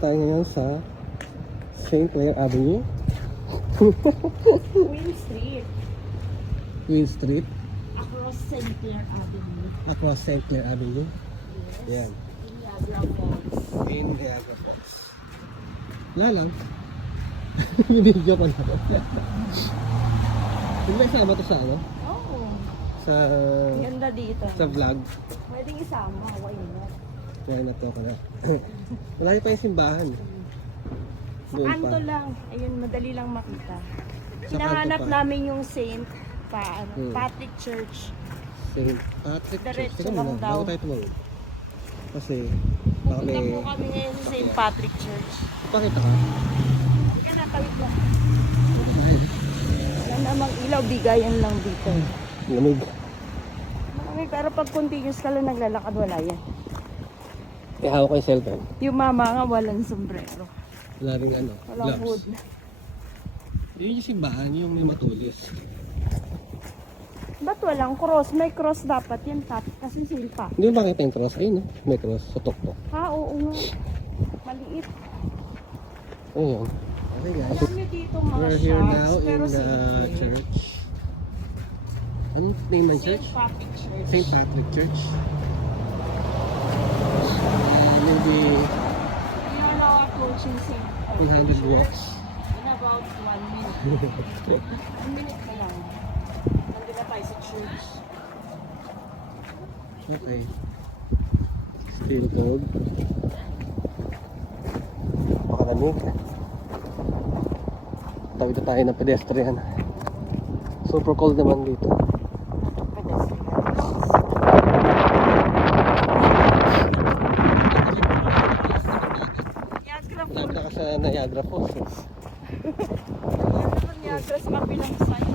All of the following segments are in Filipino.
tayo ngayon sa St. Clair Avenue. Queen Street. Queen Street. Across St. Clair Avenue. Across St. Clair Avenue. Yes. Yan. In Niagara Falls. In Niagara Falls. Wala lang. Binidyo ko na. Hindi ba isama to sa ano? Oo. Sa... Ganda dito. Sa vlog. Pwedeng isama. Why not? Kaya na to ko na. Wala pa yung simbahan. Sa Doon kanto pa. lang. Ayun, madali lang makita. Sa Hinahanap kanto pa. namin yung Saint Patrick Church. St. Patrick Church. Diretso Teka lang muna, daw. bago tayo tumawag. Kasi, baka Punta may... po kami ngayon sa St. Patrick Church. Pakita ka. Hindi ka natawid lang. Pakita ka eh. Wala namang ilaw, bigayan lang dito. Lamig. Marami, pero pag continuous ka lang naglalakad, wala yan. Ihawak ko yung cellphone. Yung mama nga walang sombrero. Wala rin ano, Walang hood. Yun yung simbahan, yung may matulis. Ba't walang cross? May cross dapat yan, kasi silpa. Hindi mo makita yung cross? Ayun, no? May cross sa tuktok. Ha, oo nga. Maliit. Ayun. Okay guys, Marami dito mga we're here shops, now in pero the simple. church. Anong name ng church? St. Patrick Church. St. Patrick Church. Maybe We are now approaching St. Patrick 100 walks. in about 1 minute. 1 minute na lang. Nandun na tayo sa church. Okay. Still cold. Pakalamig. Tawid na tayo ng pedestrian. Super cold naman dito. Niagara Falls. Punta ka sa Niagara Falls. Niagara sa kabilang side.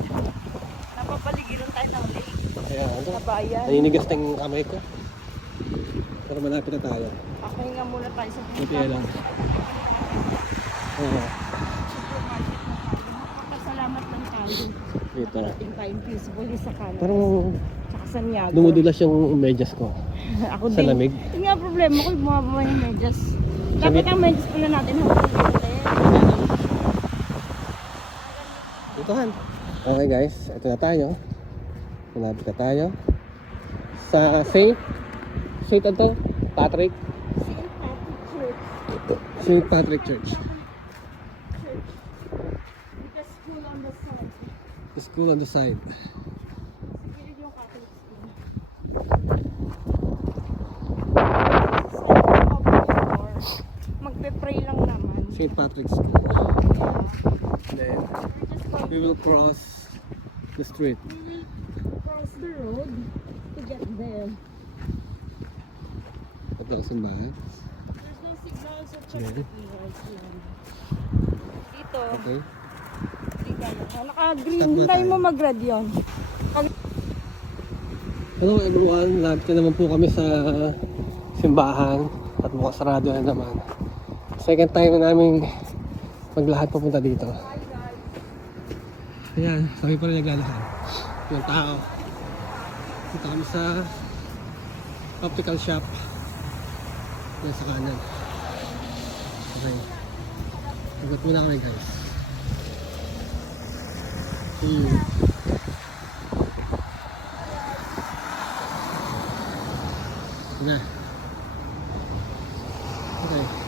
Napapaligiran tayo ng lake. Kaya ano, Sa bayan. naninigas na yung kamay ko. Pero malapit na tayo. Papahinga muna tayo sa Buti lang. Oo. supermarket na tayo. Magpapasalamat lang tayo. Dito. Nakarating tayong peacefully sa Canada. Parang Tsaka sa Niagara. dumudulas yung medyas ko. Ako Sa din. lamig. Yung nga problema ko, bumababa yung medyas. Sabi- Dapat ang medyas pala natin hawak yung ulit. Itohan. Okay guys, ito na tayo. Malapit na tayo. Sa Saint ano? Patrick. St. Patrick Church. St. Patrick Church. Church. With a school on the side. The school on the side. Sigilid yung Catholic school. Magpe-pray lang naman. St. Patrick's School. Then we will cross the street. We will cross the road to get there. Ito ang simbahan. There's no signal, so check Yeah. the right lane. Dito, Okay. hindi kaya. Naka-green, Stop na hindi tayo. mo mag-red yun. Hello everyone, lapit na naman po kami sa simbahan at mukhang sarado na naman. Second time na namin maglakad papunta dito. Ayan, kami pa rin naglalakad. Yung tao. Dito kami sa optical shop. Yan sa kanan. Okay. Sagot muna kami guys. See you. Na. Okay.